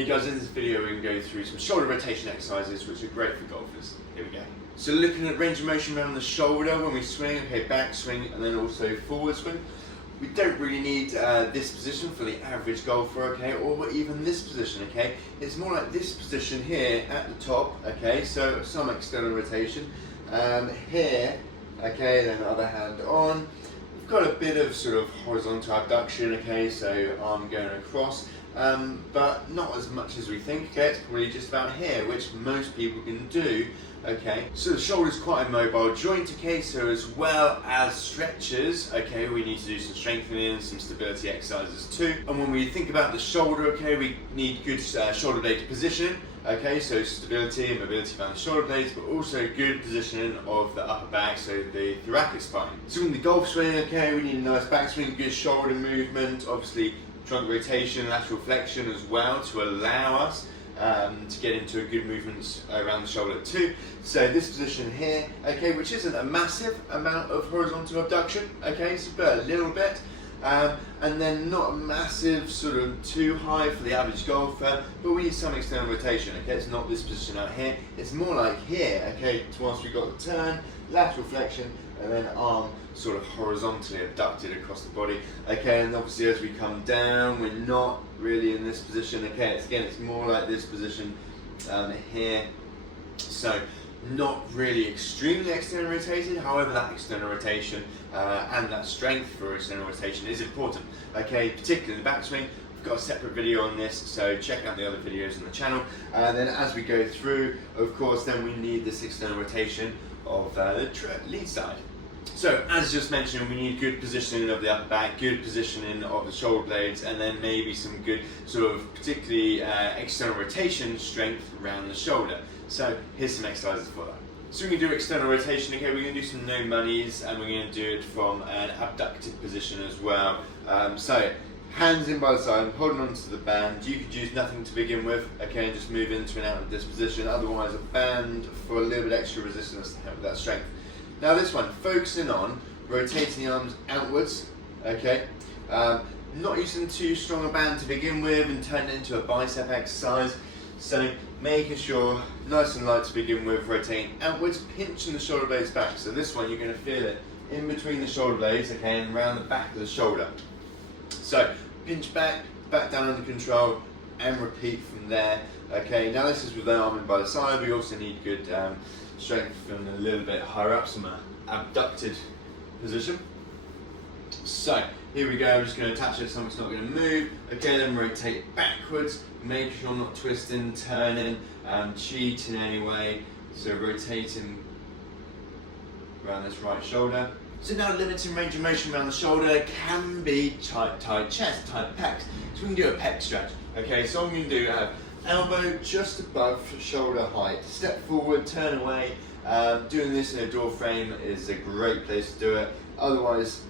Hey guys, in this video we're going to go through some shoulder rotation exercises which are great for golfers. Here we go. So looking at range of motion around the shoulder when we swing, okay, back swing and then also forward swing. We don't really need this position for the average golfer, okay, or even this position, okay. It's more like this position here at the top, okay, so some external rotation. Here, okay, then the other hand on. We've got a bit of sort of horizontal abduction, okay, so arm going across. But not as much as we think, okay, it's probably just about here, which most people can do, okay. So the shoulder is quite a mobile joint, okay, so as well as stretches, okay, we need to do some strengthening, some stability exercises too. And when we think about the shoulder, okay, we need good shoulder blade positioning, okay, so stability and mobility around the shoulder blades, but also good positioning of the upper back, so the thoracic spine. So in the golf swing, okay, we need a nice backswing, good shoulder movement, obviously trunk rotation, lateral flexion as well to allow us to get into a good movement around the shoulder too. So this position here, okay, which isn't a massive amount of horizontal abduction, okay, so a little bit, and then not a massive sort of too high for the average golfer, but we need some external rotation, okay, it's not this position out here, it's more like here, okay, once we've got the turn, lateral flexion, and then arm sort of horizontally abducted across the body, okay, and obviously as we come down, we're not really in this position, okay, it's more like this position here, so not really extremely external rotated, however that external rotation and that strength for external rotation is important, okay, particularly in the backswing. We've got a separate video on this, so check out the other videos on the channel, and then as we go through, of course, then we need this external rotation of the lead side. So as just mentioned, we need good positioning of the upper back, good positioning of the shoulder blades, and then maybe some good sort of particularly external rotation strength around the shoulder. So here's some exercises for that. So we're going to do external rotation, okay, we're going to do some no monies, and we're going to do it from an abducted position as well. So hands in by the side, holding onto the band. You could use nothing to begin with, okay, and just move into and out of this position. Otherwise a band for a little bit extra resistance to help with that strength. Now this one, focusing on rotating the arms outwards, okay, not using too strong a band to begin with and turning it into a bicep exercise, so making sure, nice and light to begin with, rotating outwards, pinching the shoulder blades back, so this one you're going to feel it in between the shoulder blades, okay, and around the back of the shoulder. So pinch back, back down under control, and repeat from there, okay. Now this is with the arm in by the side, we also need good strength from a little bit higher up, some abducted position. So here we go, I'm just going to attach it so it's not going to move. Okay, then rotate backwards, make sure I'm not twisting, turning, cheating anyway. So rotating around this right shoulder. So now limiting range of motion around the shoulder can be tight chest, tight pecs. So we can do a pec stretch. Okay, so what I'm going to do, elbow just above shoulder height, step forward, turn away. Doing this in a door frame is a great place to do it. Otherwise,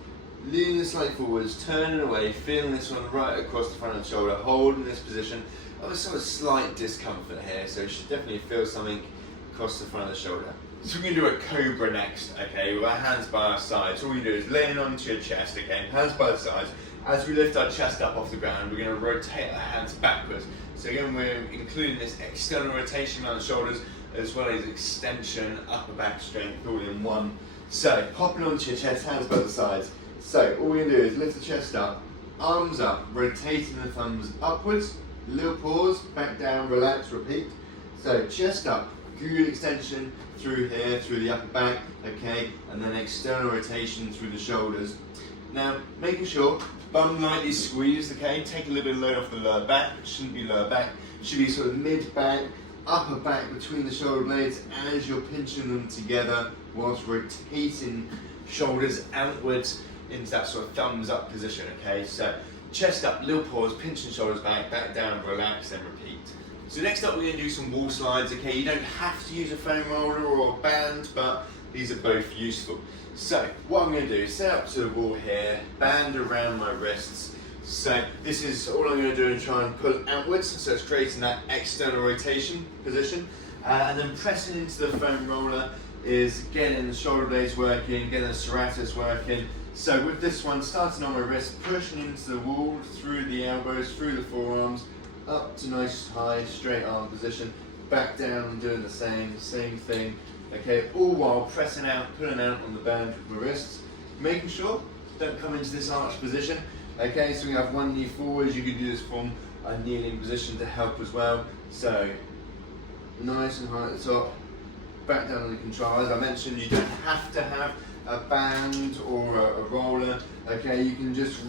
leaning slightly forwards, turning away, feeling this one right across the front of the shoulder, holding this position. Oh, sort of slight discomfort here, so you should definitely feel something across the front of the shoulder. So we're going to do a cobra next, okay, with our hands by our sides. All we do is laying onto your chest, okay, hands by the sides. As we lift our chest up off the ground, we're going to rotate our hands backwards. So again, we're including this external rotation around the shoulders, as well as extension, upper back strength, all in one. So, popping onto your chest, hands by the sides. So, all we're going to do is lift the chest up, arms up, rotating the thumbs upwards, little pause, back down, relax, repeat. So, chest up, good extension through here, through the upper back, okay, and then external rotation through the shoulders. Now, making sure bum lightly squeezed, okay, take a little bit of load off the lower back, it shouldn't be lower back, it should be sort of mid back, upper back between the shoulder blades as you're pinching them together whilst rotating shoulders outwards into that sort of thumbs up position, okay, so chest up, little pause, pinching shoulders back, back down, relax, and repeat. So next up we're going to do some wall slides, okay, you don't have to use a foam roller or a band, but these are both useful. So what I'm going to do is set up to the wall here, band around my wrists. So this is all I'm going to do and try and pull outwards, so it's creating that external rotation position. And then pressing into the foam roller is getting the shoulder blades working, getting the serratus working. So with this one, starting on my wrist, pushing into the wall, through the elbows, through the forearms, up to nice high, straight arm position, back down, doing the same thing. Okay, all while pressing out, pulling out on the band with the wrists, making sure don't come into this arch position. Okay, so we have one knee forwards. You can do this from a kneeling position to help as well. So nice and high at the top, back down on the control. As I mentioned, you don't have to have a band or a roller. Okay, you can just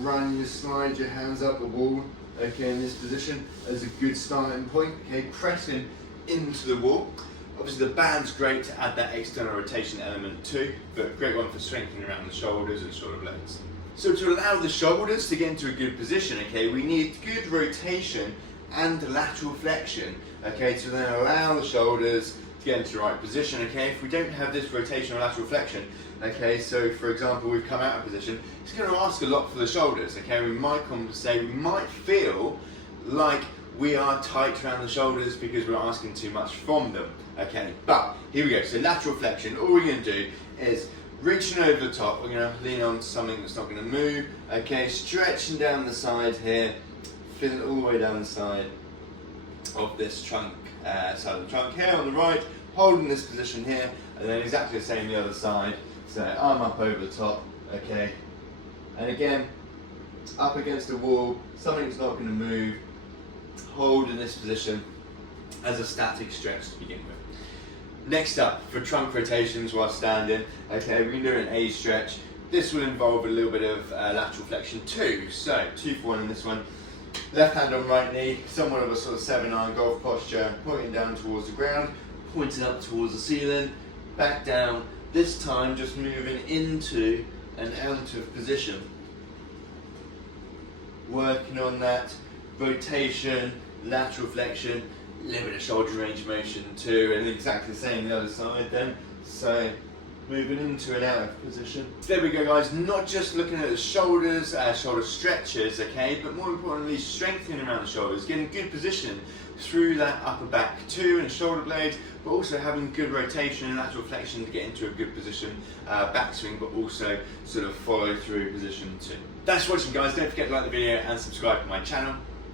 slide your hands up the wall. Okay, in this position as a good starting point. Okay, pressing into the wall. Obviously the band's great to add that external rotation element too, but great one for strengthening around the shoulders and shoulder blades. So to allow the shoulders to get into a good position, okay, we need good rotation and lateral flexion, okay, to then allow the shoulders to get into the right position, okay. If we don't have this rotation or lateral flexion, okay, so for example we've come out of position, it's going to ask a lot for the shoulders, okay. We might compensate, we might feel like we are tight around the shoulders because we're asking too much from them, okay. But here we go, so lateral flexion, all we're going to do is reaching over the top, we're going to lean on something that's not going to move, okay, stretching down the side here, feeling all the way down the side of this trunk, side of the trunk here on the right, holding this position here, and then exactly the same the other side, so arm up over the top, okay, and again, up against the wall, something that's not going to move, hold in this position as a static stretch to begin with. Next up, for trunk rotations while standing, okay, we're going to do an A stretch. This will involve a little bit of lateral flexion too. So, 2 for 1 in this one. Left hand on right knee, somewhat of a sort of 7-iron golf posture, pointing down towards the ground, pointing up towards the ceiling, back down. This time just moving into and out of position. Working on that rotation, lateral flexion, a little bit of shoulder range of motion too, and exactly the same the other side then. So moving into and out of position. There we go guys, not just looking at the shoulders, shoulder stretches, okay, but more importantly strengthening around the shoulders, getting good position through that upper back too and shoulder blades, but also having good rotation and lateral flexion to get into a good position, backswing, but also sort of follow through position too. Thanks for watching guys, don't forget to like the video and subscribe to my channel.